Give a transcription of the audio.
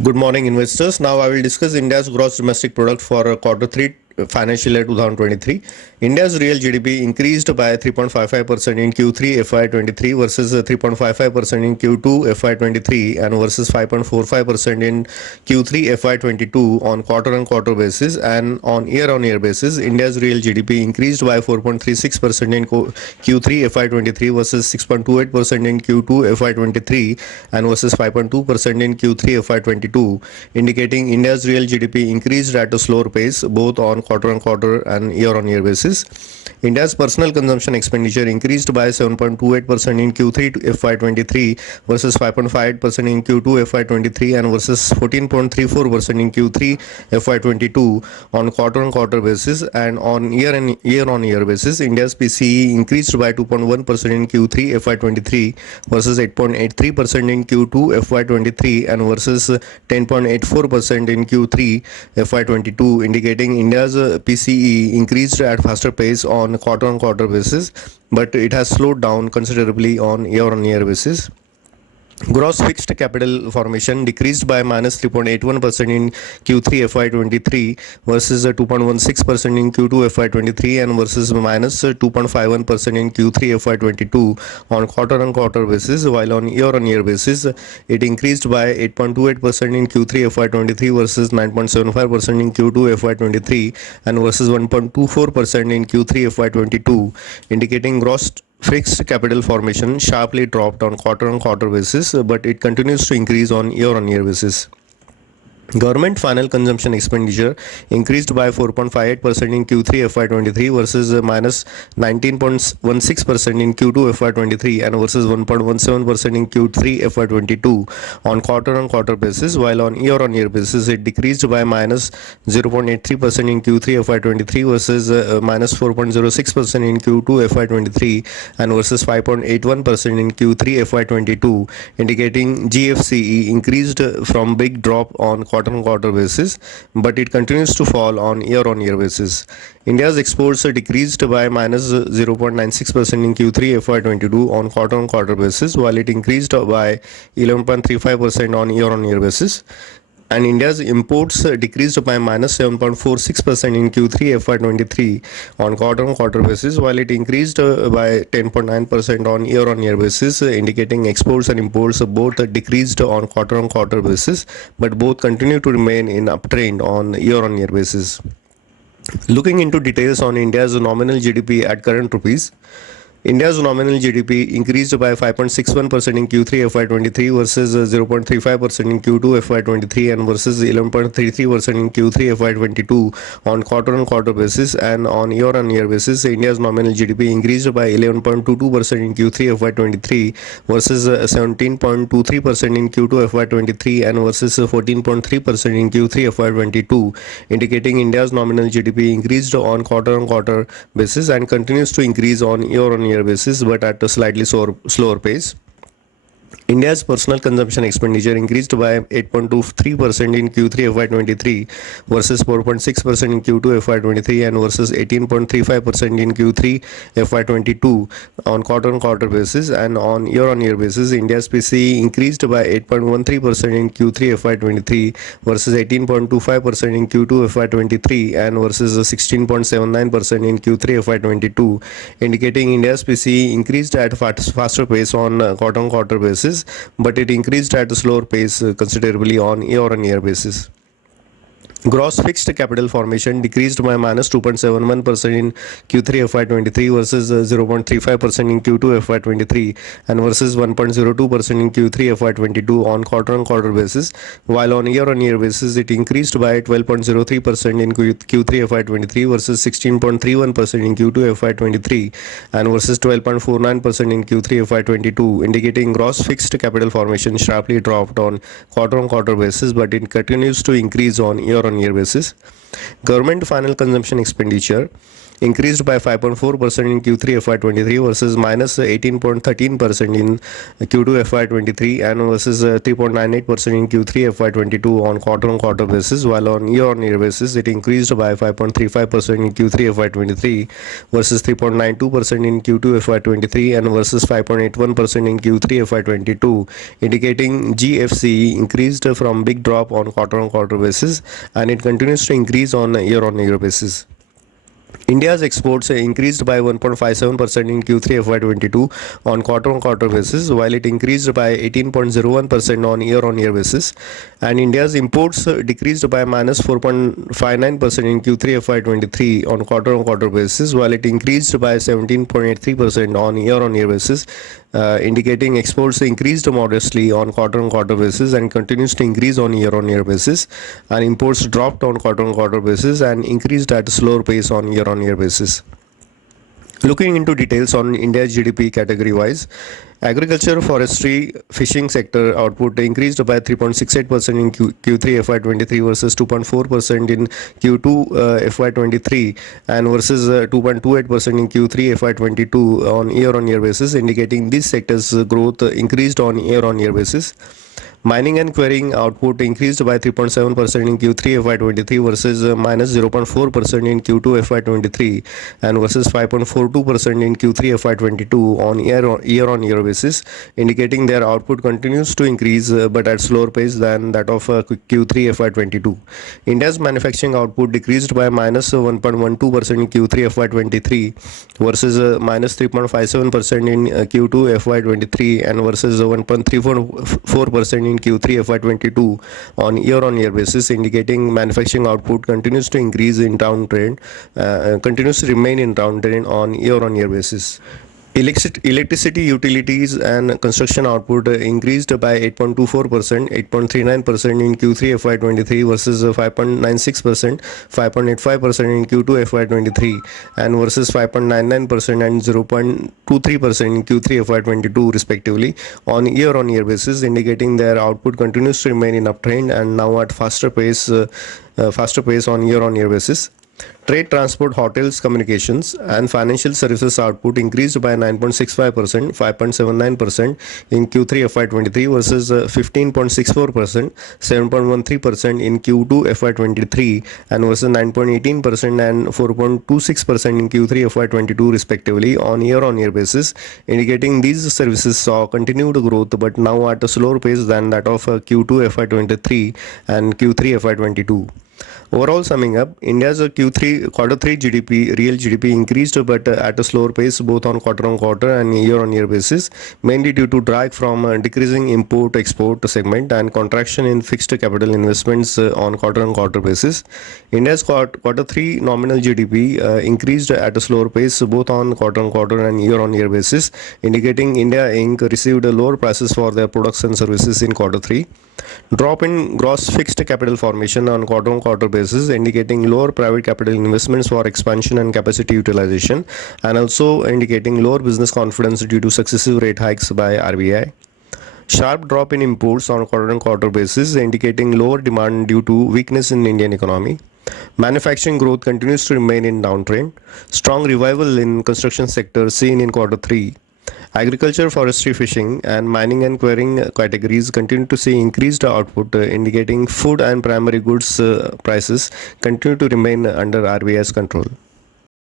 Good morning, investors. Now I will discuss India's gross domestic product for quarter three financial year 2023. India's real GDP increased by 3.55% in Q3 FY23 versus 3.55% in Q2 FY23 and versus 5.45% in Q3 FY22 on quarter-on-quarter basis, and on year-on-year basis. India's real GDP increased by 4.36% in Q3 FY23 versus 6.28% in Q2 FY23 and versus 5.2% in Q3 FY22, indicating India's real GDP increased at a slower pace both on quarter-on-quarter and year-on-year basis. India's personal consumption expenditure increased by 7.28% in Q3 FY23 versus 5.58% in Q2 FY23 and versus 14.34% in Q3 FY22 on quarter-on-quarter basis, and on year-on-year basis. India's PCE increased by 2.1% in Q3 FY23 versus 8.83% in Q2 FY23 and versus 10.84% in Q3 FY22, indicating India's PCE increased at faster pace on quarter-on-quarter basis, but it has slowed down considerably on year-on-year basis. Gross fixed capital formation decreased by minus 3.81% in Q3 FY23 versus 2.16% in Q2 FY23 and versus minus 2.51% in Q3 FY22 on quarter-on-quarter basis, while on year-on-year basis it increased by 8.28% in Q3 FY23 versus 9.75% in Q2 FY23 and versus 1.24% in Q3 FY22, indicating gross fixed capital formation sharply dropped on quarter-on-quarter basis, but it continues to increase on year-on-year basis. Government final consumption expenditure increased by 4.58% in Q3 FY23 versus minus 19.16% in Q2 FY23 and versus 1.17% in Q3 FY22 on quarter-on-quarter basis, while on year-on-year basis it decreased by minus 0.83% in Q3 FY23 versus minus 4.06% in Q2 FY23 and versus 5.81% in Q3 FY22, indicating GFCE increased from big drop on quarter-on-quarter basis, but it continues to fall on year-on-year basis. India's exports decreased by minus 0.96% in Q3 FY22 on quarter-on-quarter basis, while it increased by 11.35% on year-on-year basis. And India's imports decreased by minus 7.46% in Q3 FY23 on quarter-on-quarter basis, while it increased by 10.9% on year-on-year basis, indicating exports and imports both decreased on quarter-on-quarter basis, but both continue to remain in uptrend on year-on-year basis. Looking into details on India's nominal GDP at current rupees. India's nominal GDP increased by 5.61% in Q3 FY23 versus 0.35% in Q2 FY23 and versus 11.33% in Q3 FY22 on quarter-on-quarter basis, and on year-on-year basis India's nominal GDP increased by 11.22% in Q3 FY23 versus 17.23% in Q2 FY23 and versus 14.3% in Q3 FY22, indicating India's nominal GDP increased on quarter-on-quarter basis and continues to increase on year-on-year basis, but at a slightly slower pace. India's personal consumption expenditure increased by 8.23% in Q3 FY23 versus 4.6% in Q2 FY23 and versus 18.35% in Q3 FY22 on quarter-on-quarter basis, and on year-on-year basis India's PCE increased by 8.13% in Q3 FY23 versus 18.25% in Q2 FY23 and versus 16.79% in Q3 FY22, indicating India's PCE increased at faster pace on quarter-on-quarter basis, but it increased at a slower pace considerably on year-on-year basis. Gross fixed capital formation decreased by minus 2.71% in Q3 FY23 versus 0.35% in Q2 FY23 and versus 1.02% in Q3 FY22 on quarter-on-quarter basis, while on year-on-year basis it increased by 12.03% in Q3 FY23 versus 16.31% in Q2 FY23 and versus 12.49% in Q3 FY22, indicating gross fixed capital formation sharply dropped on quarter-on-quarter basis, but it continues to increase on year-on-year basis. Government final consumption expenditure increased by 5.4% in Q3 FY23 versus minus 18.13% in Q2 FY23 and versus 3.98% in Q3 FY22 on quarter-on-quarter basis, while on year-on-year basis it increased by 5.35% in Q3 FY23 versus 3.92% in Q2 FY23 and versus 5.81% in Q3 FY22, indicating GFCE increased from big drop on quarter-on-quarter basis and it continues to increase on year-on-year basis. India's exports increased by 1.57% in Q3 FY22 on quarter-on-quarter basis, while it increased by 18.01% on year-on-year basis. And India's imports decreased by minus 4.59% in Q3 FY23 on quarter-on-quarter basis, while it increased by 17.83% on year-on-year basis, indicating exports increased modestly on quarter-on-quarter basis and continues to increase on year-on-year basis, and imports dropped on quarter-on-quarter basis and increased at a slower pace on year-on-year basis. Looking into details on India's GDP category wise, agriculture, forestry, fishing sector output increased by 3.68% in Q3 FY23 versus 2.4% in Q2 FY23 and versus 2.28% in Q3 FY22 on year-on-year basis, indicating this sector's growth increased on year-on-year basis. Mining and quarrying output increased by 3.7% in Q3 FY23 versus minus 0.4% in Q2 FY23 and versus 5.42% in Q3 FY22 on year-on-year basis, indicating their output continues to increase but at slower pace than that of Q3 FY22. India's manufacturing output decreased by minus 1.12% in Q3 FY23 versus minus 3.57% in Q2 FY23 and versus 1.34% in Q3 FY22 on year-on-year basis, indicating manufacturing output continues to increase in downtrend, continues to remain in downtrend on year-on-year basis. Electricity, utilities and construction output increased by 8.24%, 8.39% in Q3 FY23 versus 5.96%, 5.85% in Q2 FY23 and versus 5.99% and 0.23% in Q3 FY22 respectively on year-on-year basis, indicating their output continues to remain in uptrend and now at faster pace on year-on-year basis. Trade, transport, hotels, communications and financial services output increased by 9.65%, 5.79% in Q3 FY23 versus 15.64%, 7.13% in Q2 FY23 and versus 9.18% and 4.26% in Q3 FY22 respectively on year-on-year basis, indicating these services saw continued growth but now at a slower pace than that of Q2 FY23 and Q3 FY22. Overall, summing up, India's quarter 3 GDP, real GDP increased but at a slower pace both on quarter-on-quarter and year-on-year basis, mainly due to drag from decreasing import-export segment and contraction in fixed capital investments on quarter-on-quarter basis. India's quarter 3 nominal GDP increased at a slower pace both on quarter-on-quarter and year-on-year basis, indicating India Inc. received lower prices for their products and services in quarter 3. Drop in gross fixed capital formation on quarter-on-quarter basis, indicating lower private capital investments for expansion and capacity utilization, and also indicating lower business confidence due to successive rate hikes by RBI. Sharp drop in imports on quarter-on-quarter basis, indicating lower demand due to weakness in Indian economy. Manufacturing growth continues to remain in downtrend. Strong revival in construction sector seen in quarter 3. Agriculture, forestry, fishing and mining and quarrying categories continue to see increased output, indicating food and primary goods prices continue to remain under RBI's control.